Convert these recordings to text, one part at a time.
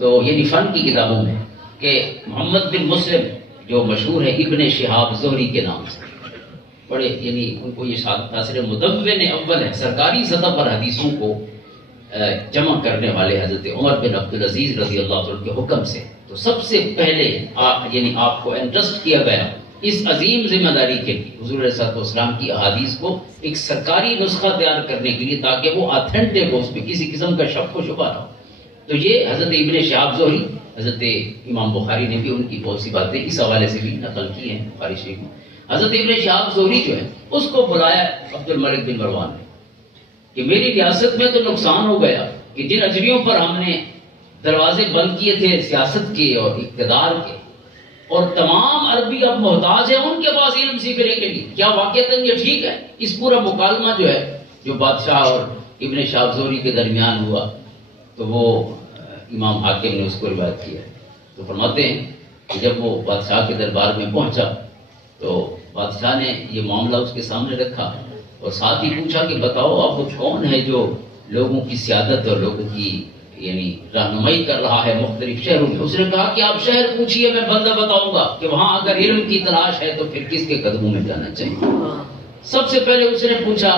تو یعنی فن کی کتابوں میں کہ محمد بن مسلم جو مشہور ہے ابن شہاب زہری کے نام سے، بڑے یعنی ان کو یہ تاثر مدون اول ہے، سرکاری سطح پر حدیثوں کو جمع کرنے والے حضرت عمر بن عبدالعزیز رضی اللہ عنہ کے حکم سے۔ تو سب سے پہلے یعنی آپ کو انٹرسٹ کیا گیا اس عظیم ذمہ داری کے لیے حضور علیہ الصلوۃ والسلام کی احادیث کو ایک سرکاری نسخہ تیار کرنے کے لیے، تاکہ وہ آتھینٹک ہو، اس پہ کسی قسم کا شک و شبہ نہ ہو۔ تو یہ حضرت ابن شہاب زہری، حضرت امام بخاری نے بھی ان کی بہت سی باتیں اس حوالے سے بھی نقل کی ہیں بخاری شریف میں۔ حضرت ابن شہاب زہری جو ہے اس کو بلایا عبد الملک بن مروان نے کہ میری ریاست میں تو نقصان ہو گیا کہ جن اجریوں پر ہم نے دروازے بند کیے تھے سیاست کے اور اقتدار کے، اور تمام عربی اب محتاج ہیں ان کے پاس علم سیکھنے کے لیے، کیا واقعتاً یہ ٹھیک ہے؟ اس پورا مکالمہ جو ہے جو بادشاہ اور ابن شہاب زہری کے درمیان ہوا، تو وہ امام حاکم نے اس کو روایت کیا۔ تو فرماتے ہیں کہ جب وہ بادشاہ کے دربار میں پہنچا تو بادشاہ نے یہ معاملہ اس کے سامنے رکھا اور ساتھ ہی پوچھا کہ بتاؤ اب وہ کون ہے جو لوگوں کی سیادت اور لوگوں کی یعنی رہنمائی کر رہا ہے مختلف شہروں میں؟ اس نے کہا کہ آپ شہر پوچھئے، میں بندہ بتاؤں گا کہ وہاں اگر علم کی تلاش ہے تو پھر کس کے قدموں میں جانا چاہیے۔ سب سے پہلے اس نے پوچھا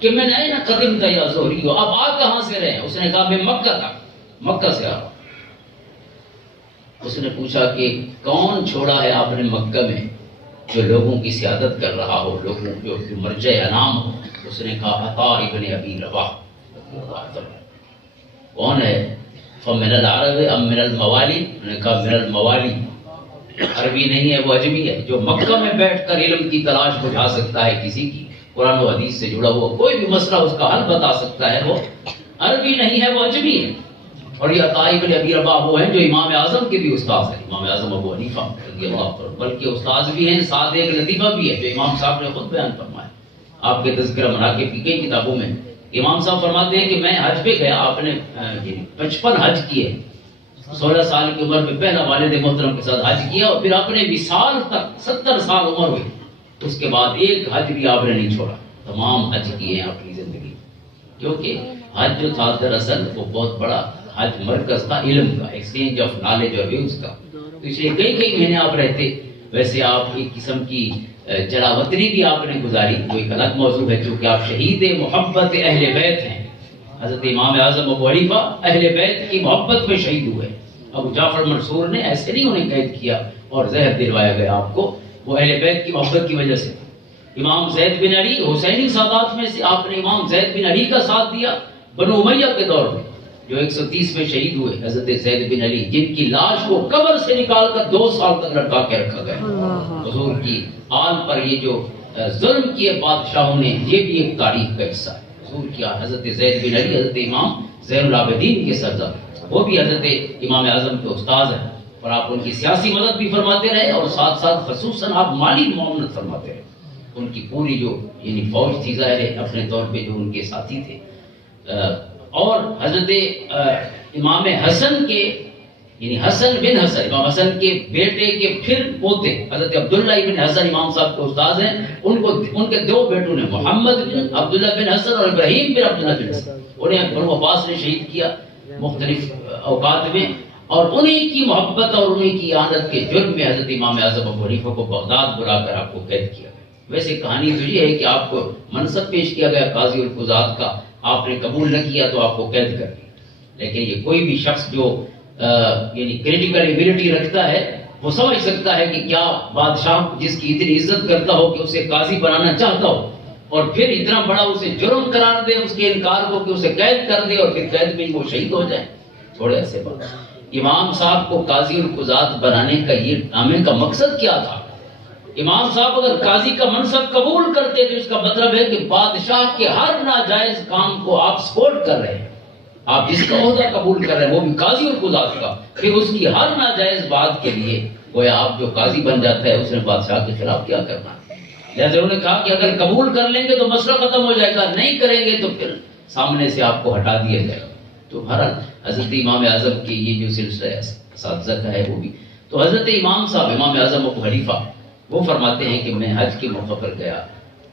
کہ میں نے نا قدم تھا یا زہری ہو، اب آپ کہاں سے رہے؟ اس نے کہا میں مکہ تھا، مکہ سے آ رہا ہوں۔ اس نے پوچھا کہ کون چھوڑا ہے آپ نے مکہ میں جو لوگوں کی سیادت کر رہا ہو، لوگوں جو مرجع انعام ہو؟ اس نے کہا عطا ابن ابی رباح۔ کون ہے؟ فمن العرب ام من الموالی؟ انہوں نے کہا من الموالی، عربی نہیں ہے وہ اجمی ہے، جو مکہ میں بیٹھ کر علم کی تلاش بجھا سکتا ہے کسی کی، قرآن و حدیث سے جڑا ہوا کوئی بھی مسئلہ اس کا حل بتا سکتا ہے، وہ عربی نہیں ہے وہ اجمی ہے۔ اور یہ عطا ابن ابی رباح وہ ہیں جو امام اعظم کے بھی استاد ہیں، امام اعظم ابو حنیفہ رضی اللہ عنہ، بلکہ استاد بھی ہیں، ساتھ ایک لطیفہ بھی ہے جو امام صاحب نے خود بیان فرمایا آپ کے تذکرہ مناقب کی کئی کتابوں میں۔ امام صاحب فرماتے ہیں کہ میں حج پہ گیا، آپ نے 55 حج کیے، 16 سال کی عمر میں پہلا والد محترم کے ساتھ حج کیا، اور پھر اپنے وصال تک 70 سال عمر ہوئی، اس کے بعد ایک حج بھی آپ نے نہیں چھوڑا، تمام حج کیے ہیں اپنی زندگی۔ کیونکہ حج جو تھا دراصل وہ بہت بڑا حج مرکز تھا علم کا، ایکسچینج آف نالج اور ویوز کا، تو اس لیے کئی کئی مہینے آپ رہتے۔ ویسے آپ ایک قسم کی جلاوطنی بھی آپ نے گزاری، جو ایک الگ موضوع ہے، چونکہ آپ شہید محبت اہل بیت ہیں۔ حضرت امام اعظم ابو حنیفہ اہل بیت کی محبت میں شہید ہوئے۔ ابو جعفر منصور نے ایسے نہیں انہیں قید کیا اور زہر دلوایا گیا آپ کو، وہ اہل بیت کی محبت کی وجہ سے۔ امام زید بن علی حسینی سادات میں سے آپ نے امام زید بن علی کا ساتھ دیا بنو امیہ کے دور میں، جو 130 میں شہید ہوئے، حضرت زید بن علی، جن کی لاش کو قبر سے نکال کر 2 سال تک لٹکا کے رکھا گیا۔ حضور کی آل پر یہ جو ظلم کیے بادشاہوں نے، یہ بھی ایک تاریخ کا حصہ ہے۔ حضور کیا حضرت زید بن علی، حضرت امام زین العابدین کے سردار، وہ بھی حضرت امام اعظم کے استاد ہیں، اور آپ ان کی سیاسی مدد بھی فرماتے رہے، اور ساتھ ساتھ خصوصاً آپ مالی معاونت فرماتے رہے۔ ان کی پوری جو یعنی فوج تھی، ظاہر ہے اپنے طور پہ جو ان کے ساتھی تھے، اور حضرت امام حسن کے یعنی حسن بن حسن، امام حسن کے بیٹے کے پھر پوتے حضرت عبداللہ بن حسن امام صاحب کے استاد ہیں، ان کے 2 بیٹوں نے محمد بن عبداللہ بن حسن اور ابراہیم بن عبداللہ بن حسن، انہیں بنو عباس نے شہید کیا مختلف اوقات میں، اور انہیں کی محبت اور انہیں کی اعانت کے جرم میں حضرت امام اعظم ابو حنیفہ کو بغداد بلا کر آپ کو قید کیا گیا۔ ویسے کہانی تو یہ ہے کہ آپ کو منصب پیش کیا گیا قاضی القضات کا، آپ نے قبول نہ کیا تو آپ کو قید کر دیا، لیکن یہ کوئی بھی شخص جو یعنی کریٹیکل ایبلٹی رکھتا ہے وہ سمجھ سکتا ہے کہ کیا بادشاہ جس کی اتنی عزت کرتا ہو کہ اسے قاضی بنانا چاہتا ہو، اور پھر اتنا بڑا اسے جرم قرار دے اس کے انکار کو کہ اسے قید کر دے، اور پھر قید میں وہ شہید ہو جائے، تھوڑے ایسے بات۔ امام صاحب کو قاضی القضات بنانے کا یہ نامے کا مقصد کیا تھا؟ امام صاحب اگر قاضی کا منصب قبول کرتے تو اس کا مطلب ہے کہ بادشاہ کے ہر ناجائز کام کو آپ سپورٹ کر رہے ہیں، آپ جس کا عہدہ قبول کر رہے ہیں وہ بھی قاضی القضات کا، پھر اس کی ہر ناجائز بات کے لیے گویا آپ جو قاضی بن جاتا ہے اس نے بادشاہ کے خلاف کیا کرنا ہے۔ لہذا انہوں نے کہا کہ اگر قبول کر لیں گے تو مسئلہ ختم ہو جائے گا، نہیں کریں گے تو پھر سامنے سے آپ کو ہٹا دیا جائے گا۔ تو ہر حضرت امام اعظم کی یہ جو سلسلہ اساتذہ کا ہے وہ بھی، تو حضرت امام صاحب امام اعظم ابو حنیفہ وہ فرماتے ہیں کہ میں حج کے موقع پر گیا،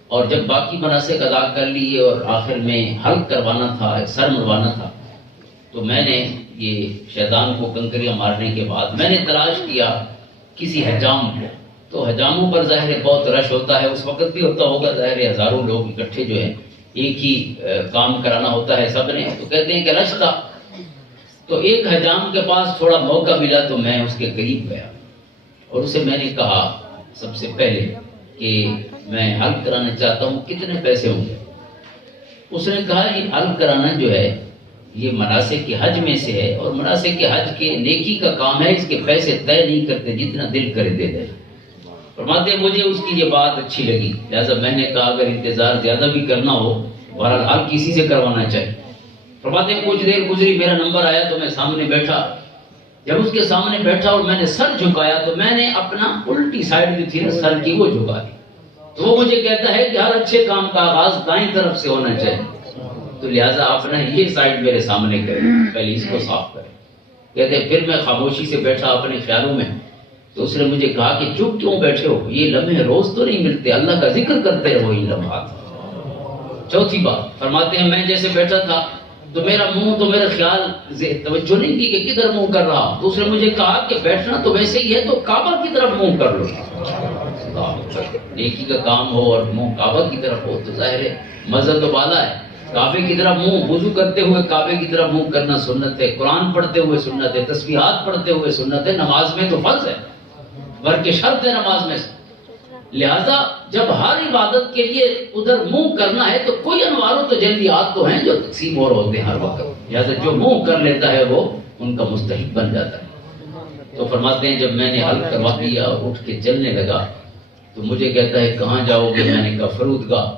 اور جب باقی مناسک ادا کر لیے اور آخر میں حلق کروانا تھا، سر منڈوانا تھا، تو میں نے یہ شیطان کو کنکریاں مارنے کے بعد میں نے تلاش کیا کسی حجام کو، تو حجاموں پر ظاہر بہت رش ہوتا ہے، اس وقت بھی ہوتا ہوگا، ظاہر ہزاروں لوگ اکٹھے جو ہیں ایک ہی کام کرانا ہوتا ہے سب نے، تو کہتے ہیں کہ رش تھا، تو ایک حجام کے پاس تھوڑا موقع ملا تو میں اس کے قریب گیا اور اسے میں نے کہا سب سے پہلے کہ میں حل کرانا چاہتا ہوں، کتنے پیسے ہوں گے؟ اس نے کہا یہ حل کرانا جو ہے یہ مناسک کے حج میں سے ہے، اور مناسک کے حج کے نیکی کا کام ہے، اس کے پیسے طے نہیں کرتے، جتنا دل کرے دے دے۔ فرماتے ہیں مجھے اس کی یہ بات اچھی لگی، لہذا میں نے کہا اگر انتظار زیادہ بھی کرنا ہو بہرحال حل کسی سے کروانا چاہیے۔ فرماتے ہیں کچھ دیر گزری، میرا نمبر آیا تو میں سامنے بیٹھا، جب اس کے سامنے بیٹھا اور میں نے سر جھکایا تو میں نے اپنا الٹی سائڈ جو تھی نا سر کی وہ جھکا دی، تو وہ مجھے کہتا ہے کہ ہر اچھے کام کا آغاز دائیں طرف سے ہونا چاہیے، تو لہٰذا اپنا یہ سائڈ میرے سامنے کریں، پہلے اس کو صاف کریں۔ کہتے ہیں پھر میں خاموشی سے بیٹھا اپنے خیالوں میں، تو اس نے مجھے کہا کہ چپ کیوں بیٹھے ہو، یہ لمحے روز تو نہیں ملتے، اللہ کا ذکر کرتے رہو ان لمحات۔ چوتھی بات فرماتے ہیں میں جیسے بیٹھا تھا تو میرا منہ تو میرا خیال توجہ نہیں کی کہ کدھر منہ کر رہا، تو اس نے مجھے کہا کہ بیٹھنا تو ویسے ہی ہے تو کعبہ کی طرف منہ کر لو۔ نیکی کا کام ہو اور منہ کعبہ کی طرف ہو تو ظاہر ہے مزہ تو بالا ہے، کعبے کی طرف منہ، وضو کرتے ہوئے کعبے کی طرف منہ کرنا سنت ہے، قرآن پڑھتے ہوئے سنت ہے، تسبیحات پڑھتے ہوئے سنت ہے، نماز میں تو فرض ہے، بلکہ شرط ہے نماز میں سے۔ لہذا جب ہر عبادت کے لیے ادھر منہ کرنا ہے تو کوئی انوار و تجلیات تو ہیں جو تقسیم اور ہوتے ہیں ہر وقت، لہذا جو منہ کر لیتا ہے وہ ان کا مستحق بن جاتا ہے۔ تو فرماتے ہیں جب میں نے حل کروا دیا اور اٹھ کے چلنے لگا تو مجھے کہتا ہے کہاں جاؤ گے؟ میں نے کہا فرودگاہ،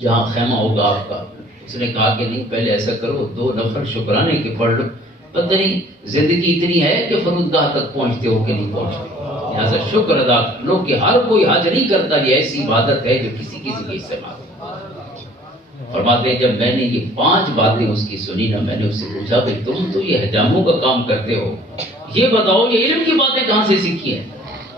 جہاں خیمہ ہوگا آپ کا۔ اس نے کہا کہ نہیں پہلے ایسا کرو 2 نفل شکرانے کے پڑھ لو، پتہ نہیں زندگی اتنی ہے کہ فرودگاہ تک پہنچتے ہو کہ نہیں پہنچتے، لہذا شکر ادا کرو کہ ہر کوئی حج نہیں کرتا، یہ ایسی عبادت ہے جو کسی کسی کے استعمال۔ فرماتے ہیں جب میں نے یہ 5 باتیں اس کی سنی نا، میں نے اس سے پوچھا کہ تم تو یہ حجاموں کا کام کرتے ہو، یہ بتاؤ یہ علم کی باتیں کہاں سے سیکھی ہیں؟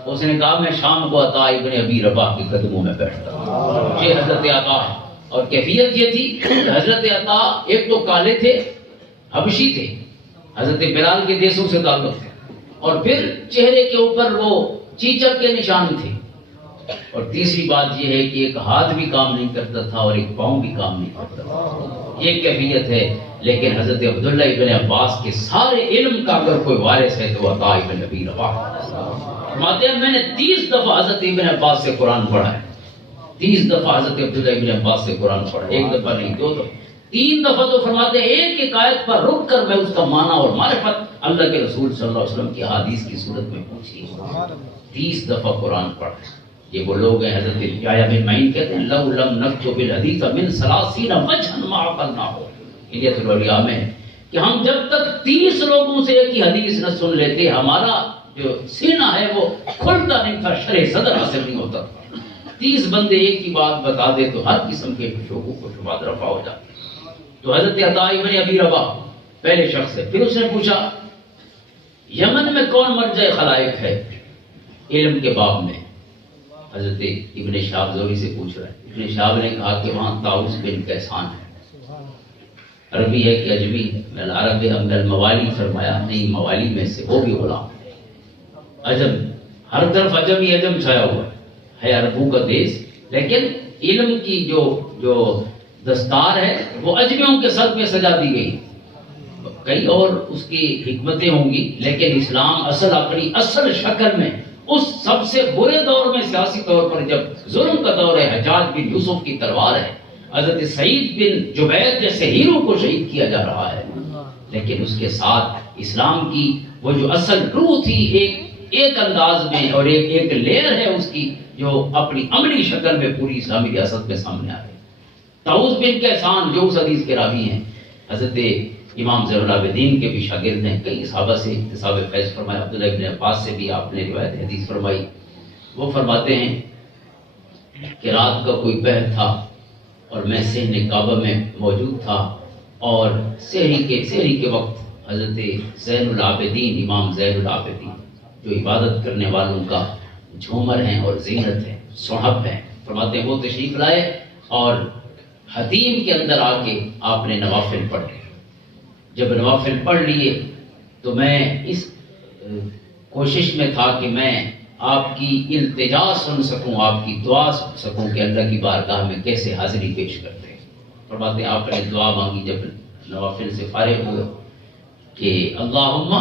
اس نے کہا میں شام کو عطا ابن ابی رباح کے قدموں میں بیٹھتا ہوں، یہ حضرت عطا ہے۔ اور کیفیت یہ تھی کہ حضرت عطا ایک تو کالے تھے، حبشی تھے، حضرت بلال کے دیسوں سے تعلق تھے، اور پھر چہرے کے اوپر وہ چیچک کے نشان تھے، اور تیسری بات یہ ہے کہ ایک ہاتھ بھی کام نہیں کرتا تھا اور ایک پاؤں بھی کام نہیں کرتا تھا، یہ کیفیت ہے۔ لیکن حضرت عبداللہ ابن عباس کے سارے علم کا اگر کوئی وارث ہے تو عطا ابن ابی رباح۔ فرماتے ہیں میں نے 30 دفعہ حضرت ابن عباس سے قرآن پڑھا ہے، 30 دفعہ حضرت عبداللہ ابن عباس سے قرآن پڑھا، ایک دفعہ نہیں 2 دفعہ 3 دفعہ، تو فرماتے ہیں ایک ایک آیت پر رک کر میں اس کا معنی اور معرفت اللہ کے رسول صلی اللہ علیہ وسلم کی حدیث کی صورت میں پوچھی، 30 دفعہ قرآن پڑھا۔ یہ وہ لوگ ہیں حضرت یحییٰ بن معین کہتے ہیں لو لم نکتب الحدیث من 30 وجہا ما عقلناہ، حلیۃ الاولیاء میں کہ ہم جب تک 30 لوگوں سے ایک ہی حدیث نہ سن لیتے ہمارا جو سینہ ہے وہ کھلتا نہیں تھا، شرح صدر حاصل نہیں ہوتا۔ 30 بندے ایک ہی بات بتا دے تو ہر قسم کے شوقوں کو شبہات رفع ہو جاتے۔ تو حضرت عطا ابن ابی رباح پہلے شخص ہے۔ پھر اس نے پوچھا یمن میں کون مرجع خلائق ہے علم کے باب میں؟ حضرت ابن شہاب زہری سے پوچھ رہا ہے۔ ابن شہاب نے کہا کہ وہاں طاؤس بن کیسان ہے، عربی ہے کہ عجمی ہے، من العرب من الموالی، فرمایا نہیں موالی میں سے، وہ بھی غلام ہے، عجم، ہر طرف عجم ہی عجم چھایا ہوا ہے عربوں کا دیش، لیکن علم کی جو دستار ہے وہ اجمیوں کے سر پہ سجا دی گئی، کئی اور اس کی حکمتیں ہوں گی، لیکن اسلام اپنی اصل شکل میں اس سب سے برے دور میں سیاسی طور پر جب ظلم کا دور ہے، حجاج بن یوسف کی تلوار ہے، حضرت سعید بن جبیر جیسے ہیرو کو شہید کیا جا رہا ہے، لیکن اس کے ساتھ اسلام کی وہ جو اصل روح تھی ایک انداز میں اور ایک لیئر ہے اس کی جو اپنی عملی شکل میں پوری اسلامی ریاست میں سامنے آ رہی ہے۔ طاؤس بن کیسان جو اس حدیث کے راوی ہیں، حضرت امام زین العابدین کے بھی شاگرد ہیں، کئی صحابہ سے اکتساب فیض فرمایا، عبداللہ ابن عباس سے بھی آپ نے روایت حدیث فرمائی۔ وہ فرماتے ہیں کہ رات کا کوئی پہر تھا اور میں صحن کعبہ میں موجود تھا، اور سحری کے وقت حضرت زین العابدین، امام زین العابدین جو عبادت کرنے والوں کا جھومر ہیں اور زینت ہے، صحب ہیں، فرماتے ہیں وہ تشریف لائے اور حتیم کے اندر آ کے آپ نے نوافل پڑھے، جب نوافل پڑھ لیے تو میں اس کوشش میں تھا کہ میں آپ کی التجا سن سکوں، آپ کی دعا سن سکوں کہ اللہ کی بارگاہ میں کیسے حاضری پیش کرتے ہیں۔ فرماتے ہیں آپ نے دعا مانگی جب نوافل سے فارغ ہوئے کہ اللہم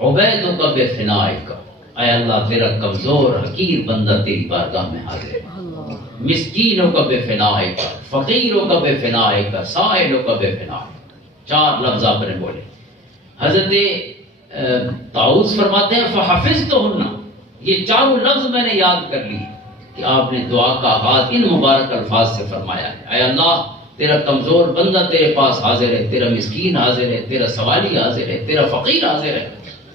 عبیدک بفنائک، اے اللہ تیرا کمزور حقیر بندہ تیری بارگاہ میں حاضر ہے، مسکینک بفنائک، فقیرک بفنائک، سائلک بفنائک، 4 لفظ آپ نے بولے۔ حضرت طاؤس فرماتے ہیں فحفظتہن، یہ 4 لفظ میں نے یاد کر لی کہ آپ نے دعا کا آغاز ان مبارک الفاظ سے فرمایا ہے، اے اللہ تیرا کمزور بندہ تیرے پاس حاضر ہے، تیرا مسکین حاضر ہے، تیرا سوالی حاضر ہے، تیرا فقیر حاضر ہے۔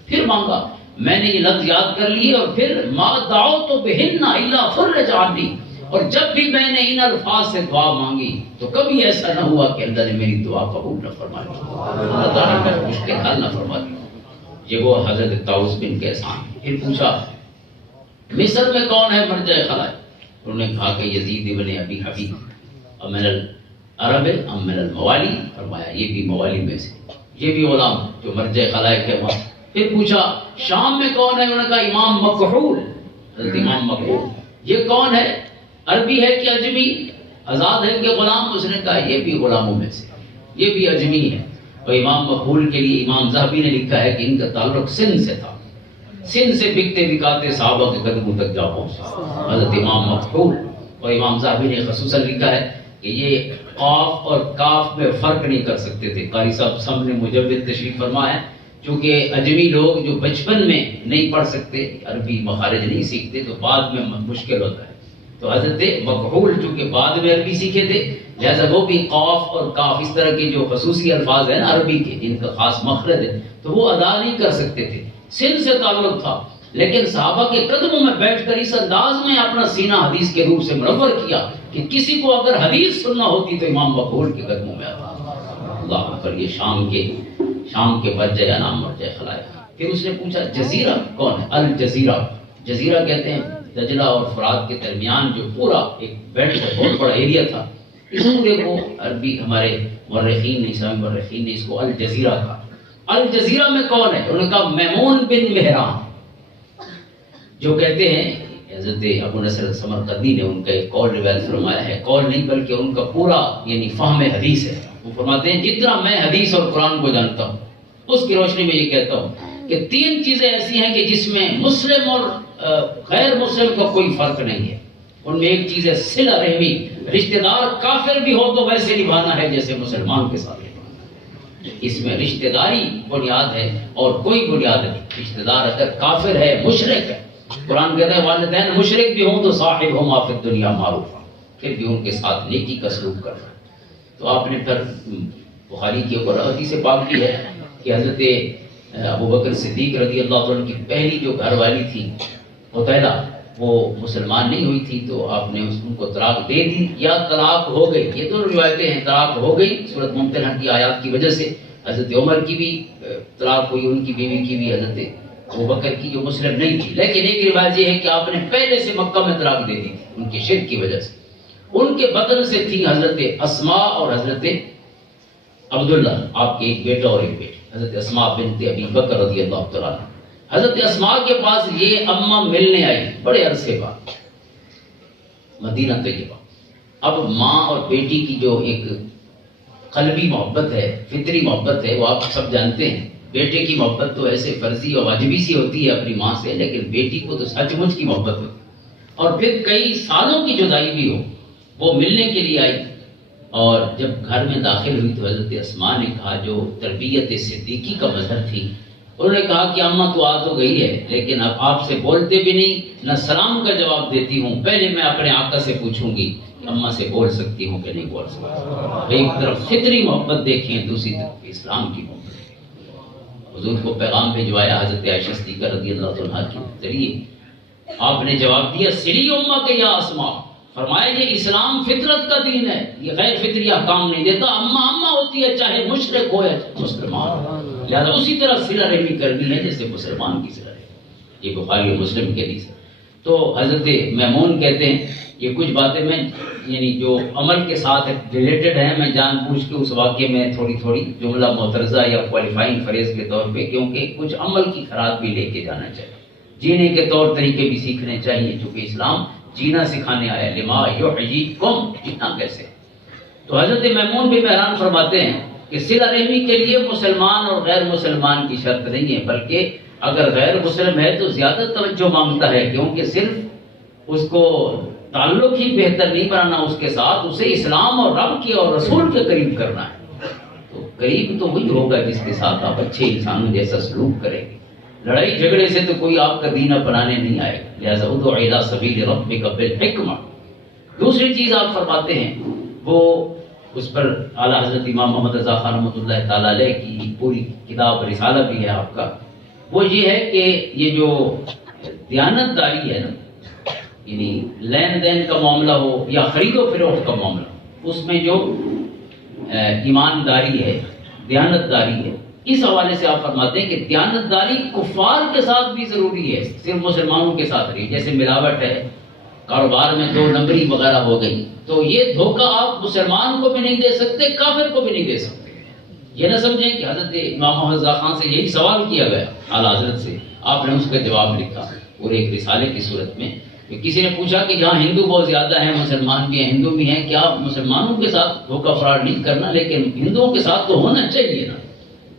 پھر مانگا، میں نے یہ لفظ یاد کر لیے، اور پھر ما دعوت بہن الا فرج عنی، اور جب بھی میں نے ان الفاظ سے دعا مانگی تو کبھی ایسا نہ ہوا کہ اللہ نے میری دعا قبول نہ فرما لی، اللہ تعالیٰ نے مشکل حل نہ فرما دی۔ یہ وہ حضرت طاؤس بن کیسان۔ پھر پوچھا مصر میں کون ہے مرجع خلائق؟ انہوں نے کہا کہ یزید ابن ابی حبیب، امن العرب ام من الموالی، فرمایا یہ بھی موالی میں سے، یہ بھی غلام جو مرجع خلائق ہے وہاں۔ پھر پوچھا شام میں کون ہے؟ انہوں نے کہا امام مکحول، حضرت امام مکحول۔ یہ کون ہے؟ عربی ہے کہ اجمی؟ آزاد ہے کہ غلام؟ اس نے کہا یہ بھی غلاموں میں سے، یہ بھی اجمی ہے۔ اور امام مکحول کے لیے امام ذہبی نے لکھا ہے کہ ان کا تعلق سندھ سے تھا، سندھ سے بکتے بکاتے صحابہ کے قدموں تک جا پہنچا حضرت امام مکحول۔ اور امام ذہبی نے خصوصاً لکھا ہے کہ یہ قاف اور کاف میں فرق نہیں کر سکتے تھے۔ قاری صاحب سامنے مجوید تشریف فرما ہے، چونکہ اجمی لوگ جو بچپن میں نہیں پڑھ سکتے، عربی مخارج نہیں سیکھتے، تو بعد میں مشکل ہوتا ہے۔ تو حضرت مکحول چونکہ بعد میں عربی سیکھے تھے، لہذا وہ بھی قاف اور کاف اس طرح کے جو خصوصی الفاظ ہیں نا عربی کے جن کا خاص مخرج ہے، تو وہ ادا نہیں کر سکتے تھے۔ سندھ سے تعلق تھا، لیکن صحابہ کے قدموں میں بیٹھ کر اس انداز میں اپنا سینہ حدیث کے روپ سے منور کیا کہ کسی کو اگر حدیث سننا ہوتی تو امام مکحول کے قدموں میں آتا۔ اللہ اکبر۔ یہ شام کے مرجع نام مرجع خلائق۔ پھر اس نے پوچھا جزیرہ کون ہے؟ الجزیرہ، جزیرہ کہتے ہیں دجلہ اور فرات کے درمیان جو پورا ایک بیلٹ ہے، بہت بڑا ایریا تھا، اس پورے کو عربی ہمارے مورخین نے، اسلامی مورخین نے اس کو الجزیرہ کہا۔ الجزیرہ میں کون ہے؟ انہوں نے کہا میمون بن مہران، جو کہتے ہیں حضرت ابو نصر سمرقندی نے ان کا ایک قول روایت فرمایا ہے، قول نہیں بلکہ ان کا پورا یعنی فہم حدیث ہے۔ وہ فرماتے ہیں جتنا میں حدیث اور قرآن کو جانتا ہوں اس کی روشنی میں یہ کہتا ہوں کہ 3 چیزیں ایسی ہیں کہ جس میں مسلم اور غیر مسلم کا کوئی فرق نہیں ہے۔ ان میں ایک چیز ہے صلہ رحمی، رشتہ دار کافر بھی ہو تو ویسے نبھانا ہے جیسے مسلمان کے ساتھ نبھانا ہے۔ اس میں رشتہ داری بنیاد ہے اور کوئی بنیاد نہیں۔ رشتہ دار اگر کافر ہے، مشرک ہے، قرآن کہتا ہے والدین مشرک بھی ہوں تو صاحبہما فی الدنیا معروفا، پھر بھی ان کے ساتھ نیکی کا سلوک کرنا۔ تو آپ نے پھر بخاری کی اور حدیث پاک کی ہے کہ حضرت ابو بکر صدیق رضی اللہ عنہ کی پہلی جو گھر والی تھی قتیلہ، وہ مسلمان نہیں ہوئی تھی، تو آپ نے ان کو طلاق دے دی یا طلاق ہو گئی۔ یہ دونوں روایتیں ہیں، طلاق ہو گئی سورۃ ممتحنہ کی آیات کی وجہ سے۔ حضرت عمر کی بھی طلاق ہوئی، ان کی بیوی کی بھی، حضرت ابو بکر کی جو مسلم نہیں تھی۔ لیکن ایک روایت یہ ہے کہ آپ نے پہلے سے مکہ میں طلاق دے دی تھی ان کے شرک کی وجہ سے۔ ان کے بدن سے تھی حضرت اسماء اور حضرت عبداللہ، آپ کے ایک بیٹا اور ایک بیٹی، حضرت اسماء بنت ابی بکر رضی اللہ تعالیٰ عنہ۔ حضرت اسماء کے پاس یہ اماں ملنے آئی بڑے عرصے بعد مدینہ طیبہ۔ اب ماں اور بیٹی کی جو ایک قلبی محبت ہے، فطری محبت ہے، وہ آپ سب جانتے ہیں۔ بیٹے کی محبت تو ایسے فرضی اور واجبی سی ہوتی ہے اپنی ماں سے، لیکن بیٹی کو تو سچ مچ کی محبت ہوتی ہے۔ اور پھر کئی سالوں کی جدائی بھی ہو، وہ ملنے کے لیے آئی، اور جب گھر میں داخل ہوئی تو حضرت اسماء نے کہا، جو تربیت صدیقی کا مظہر تھی، انہوں نے کہا کہ اماں تو آ تو گئی ہے، لیکن اب آپ سے بولتے بھی نہیں، نہ سلام کا جواب دیتی ہوں، پہلے میں اپنے آقا سے پوچھوں گی اماں سے بول سکتی ہوں کہ نہیں بول سکتی۔ ایک طرف فطری محبت دیکھیں، دوسری طرف اسلام کی محبت۔ حضور کو پیغام بھجوایا حضرت عائشہ صدیقہ رضی اللہ عنہا کے ذریعے، آپ نے جواب دیا سلی امہ کے یا اسماء، فرمایا یہ اسلام فطرت کا دین ہے، یہ غیر فطری احکام نہیں دیتا، اماں اماں ہوتی ہے چاہے مشرک ہو یا مسلمان، لہذا اسی طرح صلہ رحمی کرنی ہے جیسے مسلمان کی صلہ رحمی۔ یہ بخاری و مسلم کے حدیث ہے۔ تو حضرت میمون کہتے ہیں یہ کچھ باتیں میں یعنی جو عمل کے ساتھ ریلیٹڈ ہیں میں جان بوجھ کے اس واقعے میں تھوڑی جملہ معترضہ یا کوالیفائنگ فریز کے طور پہ، کیونکہ کچھ عمل کی خراب بھی لے کے جانا چاہیے، جینے کے طور طریقے بھی سیکھنے چاہیے، چونکہ اسلام جینا سکھانے آیا، لما یحییکم، جینا کیسے۔ تو حضرت میمون بھی بہران فرماتے ہیں کہ صلہ رحمی کے لیے مسلمان اور غیر مسلمان کی شرط نہیں ہے، بلکہ اگر غیر مسلم ہے تو زیادہ توجہ مانگتا ہے، کیونکہ صرف اس کو تعلق ہی بہتر نہیں بنانا اس کے ساتھ، اسے اسلام اور رب کے اور رسول کے قریب کرنا ہے۔ تو قریب تو وہی ہوگا جس کے ساتھ آپ اچھے انسانوں جیسا سلوک کریں گے۔ لڑائی جھگڑے سے تو کوئی آپ کا دین اپنانے نہیں آئے گا، لہذا ادع الی سبیل ربک بالحکمہ۔ دوسری چیز آپ فرماتے ہیں وہ اس پر اعلیٰ حضرت امام محمد رضا خان رحمۃ اللہ تعالیٰ علیہ کی پوری کتاب رسالہ بھی ہے آپ کا، وہ یہ ہے کہ یہ جو دیانت داری ہے نا، یعنی لین دین کا معاملہ ہو یا خرید و فروخت کا معاملہ ہو، اس میں جو ایمانداری ہے، دیانت داری ہے، اس حوالے سے آپ فرماتے ہیں کہ دیانت داری کفار کے ساتھ بھی ضروری ہے، صرف مسلمانوں کے ساتھ نہیں۔ جیسے ملاوٹ ہے، کاروبار میں 2 نمبری وغیرہ ہو گئی، تو یہ دھوکہ آپ مسلمان کو بھی نہیں دے سکتے، کافر کو بھی نہیں دے سکتے۔ یہ نہ سمجھیں کہ حضرت امام محمد رضا خان سے یہی سوال کیا گیا اعلیٰ حضرت سے، آپ نے اس کا جواب لکھا پورے ایک رسالے کی صورت میں۔ کہ کسی نے پوچھا کہ جہاں ہندو بہت زیادہ ہیں، مسلمان بھی ہیں، ہندو بھی ہیں، کیا مسلمانوں کے ساتھ دھوکہ فراڈ نہیں کرنا؟ لیکن ہندوؤں کے ساتھ تو ہونا چاہیے نا،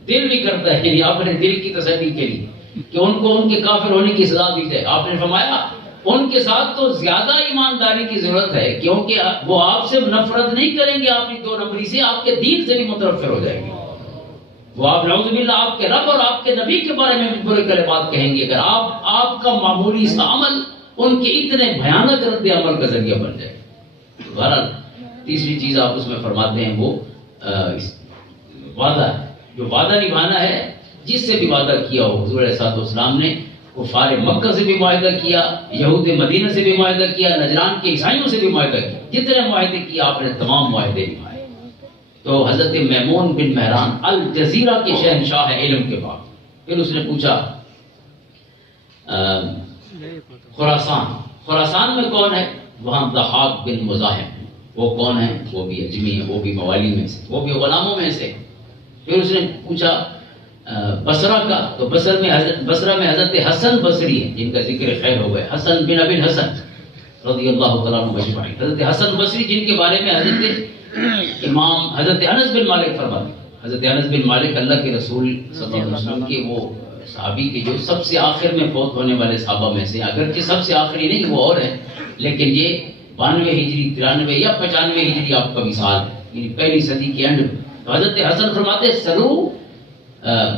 دل بھی کرتا ہے، یعنی آپ نے دل کی تسلی کے لیے کہ ان کو ان کے کافر ہونے کی سزا دی جائے، آپ نے فرمایا ان کے ساتھ تو زیادہ ایمانداری کی ضرورت ہے، کیونکہ وہ آپ سے نفرت نہیں کریں گے اپنی 2 نمبری سے، آپ کے دین سے بھی متنفر ہو جائیں گے۔ وہ آپ نعوذ باللہ آپ کے رب اور آپ کے نبی کے بارے میں بھی برے کلمات کہیں گے، اگر آپ کا معمولی سا عمل ان کے اتنے بھیانک رد عمل کا ذریعہ بن جائے۔ بہرحال تیسری چیز آپ اس میں فرماتے ہیں وہ وعدہ ہے، جو وعدہ نبھانا ہے، جس سے بھی وعدہ کیا ہو۔ حضور علیہ السلام نے کفار مکہ سے بھی معاہدہ کیا، یہود مدینہ سے بھی معاہدہ کیا، نجران کے عیسائیوں سے بھی معاہدہ کیا، جتنے معاہدے کیے آپ نے تمام معاہدے نبھائے۔ تو حضرت میمون بن مہران الجزیرہ کے شہنشاہ ہے علم کے بعد۔ پھر اس نے پوچھا خراسان میں کون ہے؟ وہاں ضحاک بن مزاحم، وہ کون ہے؟ وہ بھی اجمی ہے، وہ بھی موالی میں سے، وہ بھی غلاموں میں سے۔ پھر اس نے پوچھا بصرہ کا، تو بصرہ میں حضرت حسن بصری ہے، جن کا ذکر خیر ہو گیا، حسن بن ابی الحسن رضی اللہ تعالیٰ عنہ اجمعین۔ حضرت حسن بصری جن کے بارے میں حضرت انس بن مالک فرماتے، حضرت انس بن مالک اللہ کے رسول صلی اللہ علیہ وسلم کے وہ صحابی کے جو سب سے آخر میں فوت ہونے والے صحابہ میں سے، اگرچہ سب سے آخری نہیں وہ اور ہے، لیکن یہ 92 ہجری 93 یا 95 ہجری آپ کا مثال ہے، یعنی پہلی صدی کے اینڈ میں۔ تو حضرت حسن فرماتے سلو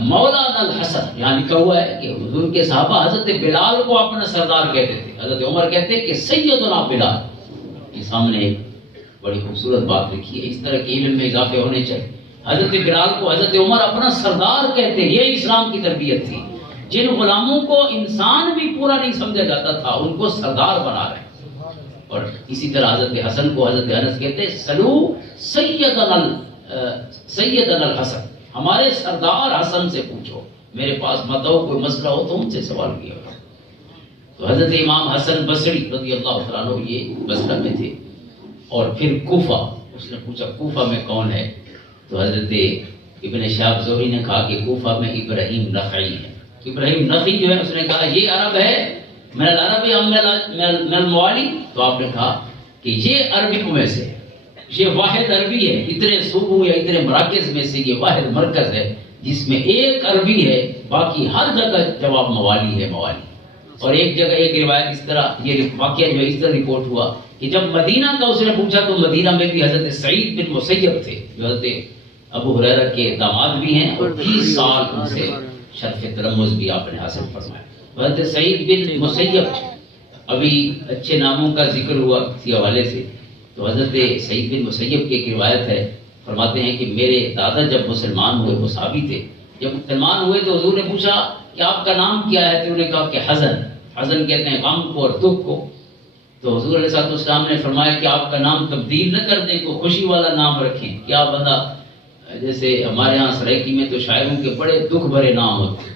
مولانا الحسن، یہاں لکھا ہوا ہے کہ حضور کے صحابہ حضرت بلال کو اپنا سردار کہتے تھے، حضرت عمر کہتے کہ سیدنا بلال۔ یہ سامنے ایک بڑی خوبصورت بات لکھی ہے، اس طرح کے علم میں اضافے ہونے چاہیے۔ حضرت بلال کو حضرت عمر اپنا سردار کہتے ہیں، یہ اسلام کی تربیت تھی۔ جن غلاموں کو انسان بھی پورا نہیں سمجھا جاتا تھا ان کو سردار بنا رہے ہیں۔ اور اسی طرح حضرت حسن کو حضرت انس کہتے ہیں سلو سیدنا الحسن، ہمارے سردار حسن سے پوچھو، میرے پاس مت آؤ، کوئی مسئلہ ہو تو ان سے سوال کیا۔ تو حضرت امام حسن بصری رضی اللہ تعالیٰ عنہ یہ بصرہ میں تھے۔ اور پھر کوفہ، اس نے پوچھا کوفہ میں کون ہے؟ تو حضرت ابن شہاب زہری نے کہا کہ کوفہ میں ابراہیم نخعی ہے۔ ابراہیم نخعی جو ہے اس نے کہا یہ عرب ہے، من العرب ام من الموالی؟ تو آپ نے کہا کہ یہ عربیوں میں سے، یہ واحد عربی ہے، اتنے صوبوں یا اتنے مراکز میں سے یہ واحد مرکز ہے جس میں ایک عربی ہے، باقی ہر جگہ جواب موالی ہے، موالی۔ اور ایک جگہ ایک روایت اس طرح، یہ واقعہ جو اس طرح رپورٹ ہوا کہ جب مدینہ کا اس نے پوچھا تو مدینہ میں بھی حضرت سعید بن مسیب تھے جو حضرت ابو ہریرہ کے داماد بھی ہیں، اور 20 سال ان سے شرف ترمز بھی آپ نے حاصل فرمایا۔ حضرت سعید بن مسیب، ابھی اچھے ناموں کا ذکر ہوا اسی حوالے سے، تو حضرت سعید بن مسیب کی ایک روایت ہے، فرماتے ہیں کہ میرے دادا جب مسلمان ہوئے، وہ صحابی تھے، جب مسلمان ہوئے تو حضور نے پوچھا کہ آپ کا نام کیا ہے؟ تو انہوں نے کہا کہ حزن، حزن کہتے ہیں غم کو اور دکھ کو۔ تو حضور علیہ السلام نے فرمایا کہ آپ کا نام تبدیل نہ کر دیں، کوئی خوشی والا نام رکھیں۔ کیا بندہ، جیسے ہمارے ہاں سرائکی میں تو شاعروں کے بڑے دکھ بھرے نام ہوتے ہیں،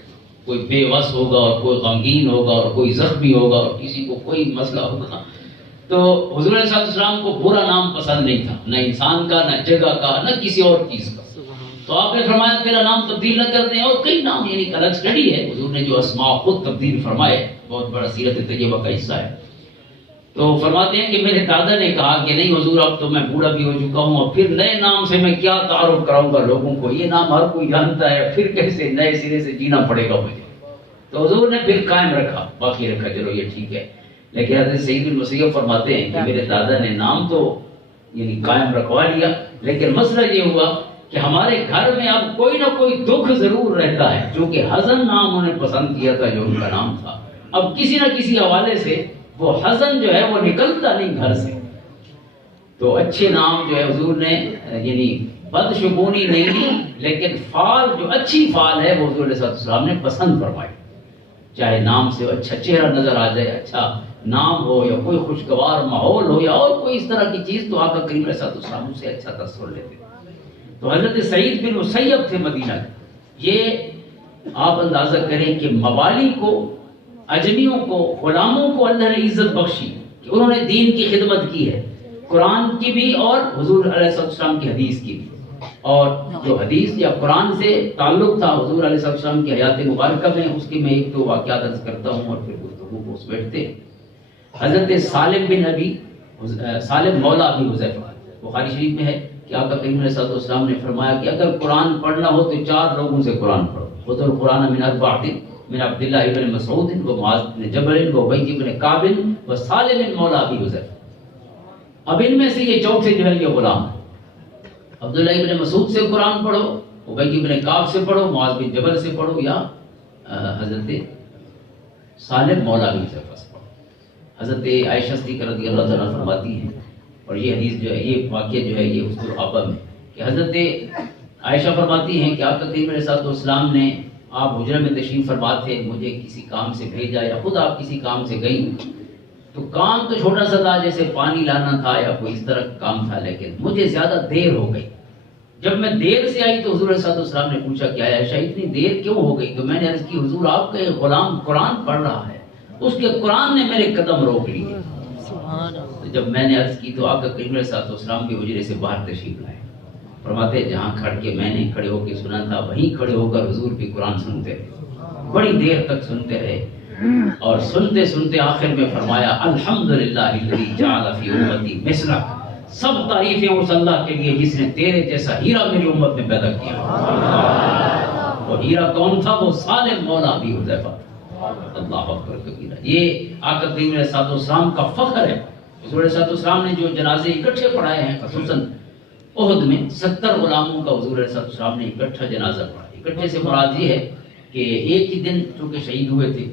کوئی بے بس ہوگا اور کوئی غمگین ہوگا اور کوئی زخمی ہوگا اور کسی کو کوئی مسئلہ ہوگا، تو حضور علیہ السلام کو برا نام پسند نہیں تھا، نہ انسان کا، نہ جگہ کا، نہ کسی اور چیز کا۔ تو آپ نے فرمایا میرا نام تبدیل نہ کر دیں، اور کئی نام، یعنی الگ اسٹڈی ہے، حضور نے جو اسماء خود تبدیل فرمائے، بہت بڑا سیرت طیبہ کا حصہ ہے۔ تو فرماتے ہیں کہ میرے دادا نے کہا کہ نہیں حضور اب تو میں بوڑھا بھی ہو چکا ہوں، اور پھر نئے نام سے میں کیا تعارف کراؤں گا لوگوں کو، یہ نام ہر کوئی جانتا ہے، پھر کیسے نئے سرے سے جینا پڑے گا مجھے۔ تو حضور نے پھر قائم رکھا، باقی رکھا، چلو یہ ٹھیک ہے۔ لیکن حضرت سعید بن مسیب فرماتے ہیں کہ میرے دادا نے نام تو یعنی قائم رکھوا لیا، لیکن مسئلہ یہ ہوا کہ ہمارے گھر میں اب کوئی نہ کوئی دکھ ضرور رہتا ہے، چونکہ حزن نام انہیں پسند کیا تھا جو ان کا نام تھا، اب کسی نہ کسی حوالے سے وہ حزن جو ہے وہ نکلتا نہیں گھر سے۔ تو اچھے نام جو ہے حضور نے یعنی بدشگونی نہیں، لیکن فعال جو اچھی فعال ہے وہ حضور علیہ السلام نے پسند فرمائی، چاہے نام سے اچھا چہرہ نظر آ جائے، اچھا نام ہو یا کوئی خوشگوار ماحول ہو یا اور کوئی اس طرح کی چیز، تو آقا کریم علیہ السلام سے اچھا تصور لیتے۔ تو حضرت سعید بن مسیب تھے مدینہ کے، یہ آپ اندازہ کریں کہ موالی کو، اجمیوں کو، غلاموں کو اللہ نے عزت بخشی کہ انہوں نے دین کی خدمت کی ہے، قرآن کی بھی اور حضور علیہ السلام کی حدیث کی بھی۔ اور جو حدیث یا قرآن سے تعلق تھا حضور علیہ السلام کی حیات مبارکہ میں، اس کے میں ایک دو واقعات عرض کرتا ہوں اور پھر گفتگو کو اس بیٹھتے ہیں۔ حضرت سالم بن ابی، سالم مولا ابی حذیفہ، بخاری شریف میں ہے کہ آقا کریم علیہ السلام نے فرمایا کہ اگر قرآن پڑھنا ہو تو 4 لوگوں سے قرآن پڑھو، خذوا القرآن من 4، من عبداللہ ابن مسعود و معاذ بن جبل و ابی بن کعب و سالم مولا ابی حذیفہ۔ اب ان میں سے یہ چوتھے جو ہے یہ غلام ہے، عبداللہ ابن مسعود سے قرآن پڑھو، ابی بن کعب سے پڑھو، معاذ بن جبل سے پڑھو، یا حضرت سالم مولا ابی حذیفہ سے پڑھو۔ حضرت عائشہ صدیقہ رضی اللہ تعالیٰ فرماتی ہیں، اور یہ حدیث جو ہے، یہ واقعہ جو ہے یہ اس صحابہ میں کہ حضرت عائشہ فرماتی ہیں کہ آقا کریم علیہ السلام نے، آپ حجرہ میں تشریف فرما تھے، مجھے کسی کام سے بھیجا یا خود آپ کسی کام سے گئی، تو کام تو چھوٹا سا تھا، جیسے پانی لانا تھا یا کوئی اس طرح کام تھا، لیکن مجھے زیادہ دیر ہو گئی۔ جب میں دیر سے آئی تو حضور علیہ السلام نے پوچھا کہ عائشہ اتنی دیر کیوں ہو گئی؟ تو میں نے عرض کی حضور آپ کا غلام قرآن پڑھ رہا ہے، اس کے قرآن نے میرے قدم روک لیے۔ جب میں نے عرض کی تو آقا کریم علیہ السلام کے حجرے سے باہر تشریف لائے، فرماتے جہاں کھڑ کے میں نے کھڑے ہو کے سنا تھا وہیں کھڑے ہو کر حضور بھی قرآن سنتے رہے، بڑی دیر تک سنتے رہے، اور سنتے سنتے آخر میں فرمایا الحمدللہ الذی جعل فی امتی مثلہ، سب تعریفیں اس اللہ کے لیے جس نے تیرے جیسا ہیرا میری امت میں پیدا کیا۔ اور ہیرا کون تھا؟ وہ سالم مولا ابی حذیفہ۔ اللہ اکبر کبیرہ، یہ آقا کریم علیہ السلام کا فخر ہے۔ حضور علیہ السلام نے جو جنازے اکٹھے پڑھائے ہیں، خصوصاً احد میں 70 غلاموں کا حضور علیہ السلام نے اکٹھا جنازہ پڑھا۔ اکٹھے سے مراد یہ ہے کہ ایک ہی دن چونکہ شہید ہوئے تھے،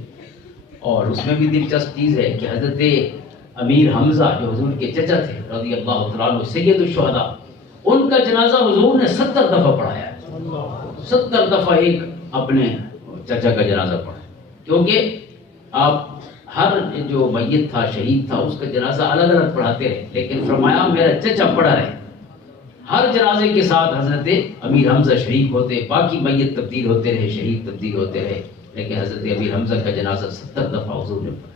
اور اس میں بھی دلچسپ چیز ہے کہ حضرت امیر حمزہ جو حضور کے چچا تھے رضی اللہ تعالیٰ عنہ، سید الشہداء، ان کا جنازہ حضور نے 70 دفعہ پڑھایا ہے، 70 دفعہ ایک اپنے چچا کا جنازہ پڑھا، کیونکہ آپ ہر جو میت تھا، شہید تھا، اس کا جنازہ الگ الگ پڑھاتے رہے، لیکن فرمایا میرا چچا پڑھا رہے۔ ہر جنازے کے ساتھ حضرت امیر حمزہ شریک ہوتے، باقی میت تبدیل ہوتے رہے، شہید تبدیل ہوتے رہے، لیکن حضرت امیر حمزہ کا جنازہ 70 دفعہ حضور نے پڑھا۔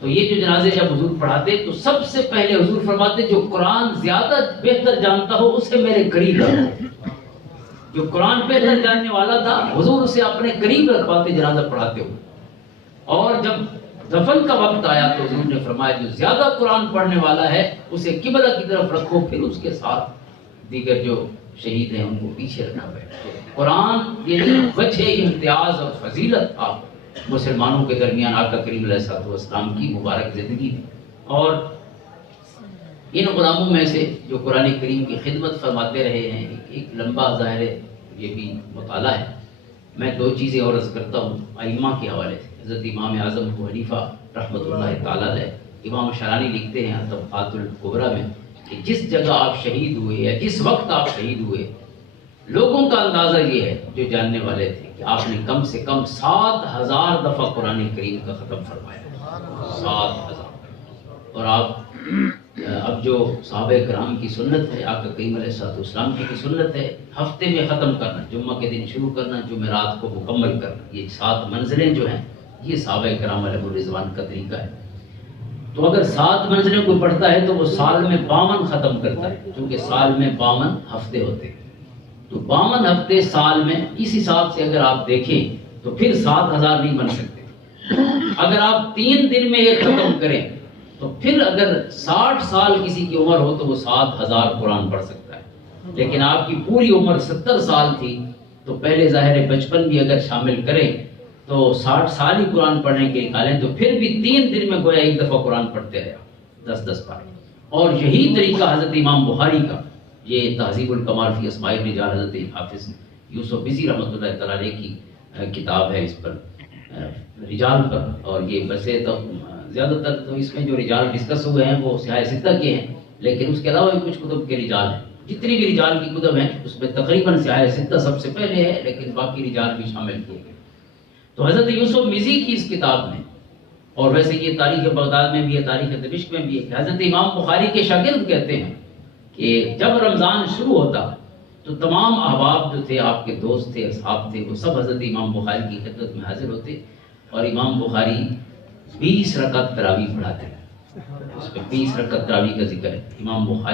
تو یہ جو جنازے جب حضور پڑھاتے تو سب سے پہلے حضور فرماتے جو قرآن زیادہ بہتر جانتا ہو اسے میرے قریب رکھو۔ جو قرآن بہتر جاننے والا تھا حضور اسے اپنے قریب رکھواتے جنازہ پڑھاتے ہو، اور جب دفن کا وقت آیا تو حضور نے فرمایا جو زیادہ قرآن پڑھنے والا ہے اسے قبلہ کی طرف رکھو، پھر اس کے ساتھ دیگر جو شہید ہیں ان کو پیچھے رکھا بیٹھو۔ قرآن یہ وجہ امتیاز اور فضیلت تھا مسلمانوں کے درمیان آقا کریم علیہ السلام کی مبارک زندگی تھی۔ اور ان غلاموں میں سے جو قرآن کریم کی خدمت فرماتے رہے ہیں، ایک لمبا ظاہر یہ بھی مطالعہ ہے، میں 2 چیزیں اور عرض کرتا ہوں ائمہ کے حوالے سے۔ حضرت امام اعظم ابو حنیفہ رحمۃ اللہ تعالیٰ علیہ، امام شرانی لکھتے ہیں طبقات الکبریٰ میں کہ جس جگہ آپ شہید ہوئے یا جس وقت آپ شہید ہوئے، لوگوں کا اندازہ یہ ہے جو جاننے والے تھے کہ آپ نے کم سے کم 7000 دفعہ قرآن کریم کا ختم فرمایا، 7000۔ اور آپ اب جو صحابہ کرام کی سنت ہے، آقا کریم علیہ الصلوۃ والسلام کی سنت ہے، ہفتے میں ختم کرنا، جمعہ کے دن شروع کرنا، جمعرات کو مکمل کرنا، یہ 7 منزلیں جو ہیں یہ صحابہ کرام علیہ الرضوان کا طریقہ ہے۔ تو اگر 7 منزلیں کوئی پڑھتا ہے تو وہ سال میں 52 ختم کرتا ہے، کیونکہ سال میں 52 ہفتے ہوتے ہیں، تو 52 ہفتے سال میں، اس حساب سے اگر آپ دیکھیں تو پھر 7000 نہیں بن سکتے۔ اگر آپ 3 دن میں یہ ختم کریں تو پھر اگر 60 سال کسی کی عمر ہو تو وہ 7000 قرآن پڑھ سکتا ہے، لیکن آپ کی پوری عمر 70 سال تھی تو پہلے ظاہر بچپن بھی اگر شامل کریں تو 60 سال ہی قرآن پڑھنے کے نکالیں تو پھر بھی 3 دن میں گویا ایک دفعہ قرآن پڑھتے رہے 10 پارے۔ اور یہی طریقہ حضرت امام بخاری کا، یہ تہذیب الکمال فی اسماء الرجال حضرت حافظ یوسف مزی رحمۃ اللہ تعالیٰ علیہ کی کتاب ہے اس پر، رجال پر، اور یہ ویسے تو زیادہ تر تو اس میں جو رجال ڈسکس ہوئے ہیں وہ سیاہ ستہ کے ہیں، لیکن اس کے علاوہ بھی کچھ کتب کے رجال ہیں، جتنی بھی رجال کی کتب ہیں اس میں تقریباً سیاہ ستہ سب سے پہلے ہے، لیکن باقی رجال بھی شامل کیے گئے۔ تو حضرت یوسف مزی کی اس کتاب میں، اور ویسے یہ تاریخ بغداد میں بھی ہے، تاریخ دمشق میں بھی ہے، کہ حضرت امام بخاری کے شاگرد کہتے ہیں کہ جب رمضان شروع ہوتا تو تمام احباب جو تھے، آپ کے دوست تھے، اصحاب تھے، وہ سب حضرت امام بخاری کی خدمت میں حاضر ہوتے اور امام بخاری 20 رکعت تراویح پڑھاتے ہیں، اس پہ 20 رکعت تراویح کا ذکر ہے۔ امام بخاری